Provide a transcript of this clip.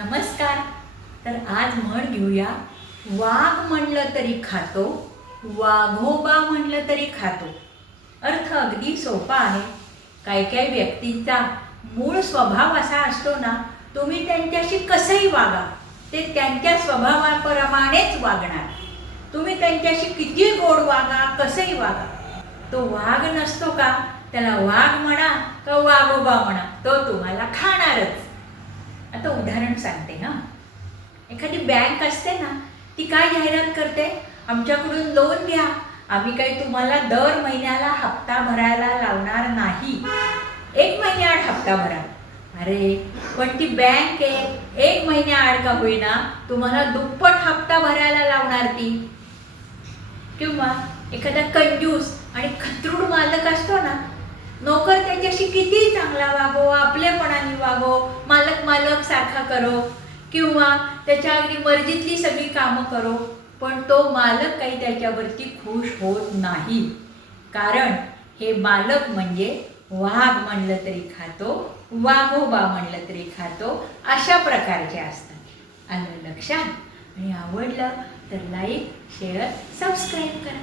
नमस्कार. तर आज म्हण घेऊया, वाघ म्हणलं तरी खातो, वाघोबा म्हणलं तरी खातो. अर्थ अगदी सोपा आहे. काही काही व्यक्तींचा मूळ स्वभाव असा असतो ना, तुम्ही त्यांच्याशी कसंही वागा, ते त्यांच्या स्वभावाप्रमाणेच वागणार. तुम्ही त्यांच्याशी किती गोड वागा, कसंही वागा, तो वाघ नसतो का, त्याला वाघ म्हणा का वाघोबा म्हणा, तो तुम्हाला खाणारच. आता उदाहरण सांगते ना. एखादी बँक असते ना, ती काय जाहिरात करते, आमच्याकडून लोन घ्या, आम्ही काही तुम्हाला दर महिन्याला हप्ता भरायला लावणार नाही, 1 महिन्याआड हप्ता भरा. अरे पण ती बँक आहे, 1 महिन्याआड का होईना तुम्हाला दुप्पट हप्ता भरायला लावणार ती. किंवा एखादा कंजूस आणि खतरूड मालक असतो ना, नोकर त्याच्याशी किती चांगला वागो, आपलेपणाने वागो, मालक सारखा करो, किंवा त्याच्या अगदी मर्जीतली सगळी कामं करो, पण तो मालक काही त्याच्यावरती खुश होत नाही. कारण हे मालक म्हणजे वाघ म्हणलं तरी खातो, वाघोबा म्हणलं तरी खातो, अशा प्रकारचे असतात. आलं लक्षात? आणि आवडलं तर लाईक, शेअर, सबस्क्राईब करा.